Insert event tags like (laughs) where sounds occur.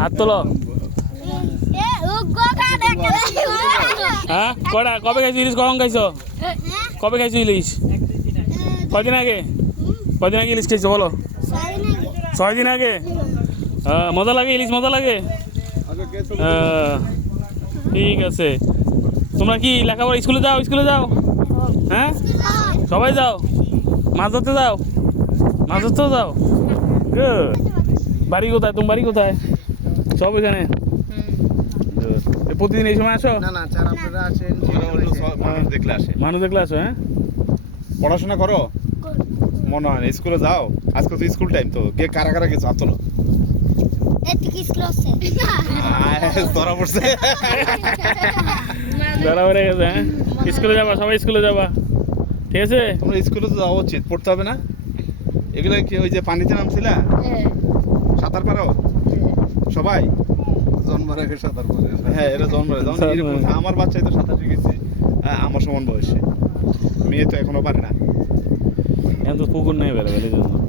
হাত তোলো। হ্যাঁ? কটা কবে খাইছো ইলিশ? কখন খাইছো? কবে খাইছো ইলিশ? কয়দিন আগে? কয়দিন আগে ইলিশ খাইছো বলো। ছয় দিন আগে মজা লাগে ইলিশ? মজা লাগে? ঠিক আছে। তোমরা কি লেখাপড়া স্কুলে যাও? স্কুলে যাও? হ্যাঁ? সবাই যাও? মাছ ধরতে যাও? মাছ ধরতেও যাও. বাড়ি কোথায়? তোমার বাড়ি কোথায়? সব এখানে? প্রতিদিন এই সময় আসো? না না স্যার আপনারা সব মানুষ দেখলে আসে। মানুষ দেখলে আসো হ্যাঁ? পড়াশোনা করো? মনে হয় না স্কুলে যাও। আজকে তো স্কুল টাইম তো। কে কারা কারা গেছো? হাত তোলো। ধরা পড়ছে। (laughs) ধরা পড়ে গেছে হ্যাঁ? স্কুলে যাবা সবাই স্কুলে যাবা। ঠিক আছে? তোমরা স্কুলে তো যাওয়া উচিত পড়তে হবে না। এগুলো কি ওই যে পানিতে নামছিলা? সাঁতার পারো সবাই? জন্মার আগে সাঁতার পরে হ্যাঁ এরা জন্মার যেমন এরকম আমার বাচ্চাই তো সাঁতার শিখেছে। আমার সমান বয়সে। মেয়ে তো এখনও পারে না। এখন তো পুকুর নেই বেরোবে এই জন্য।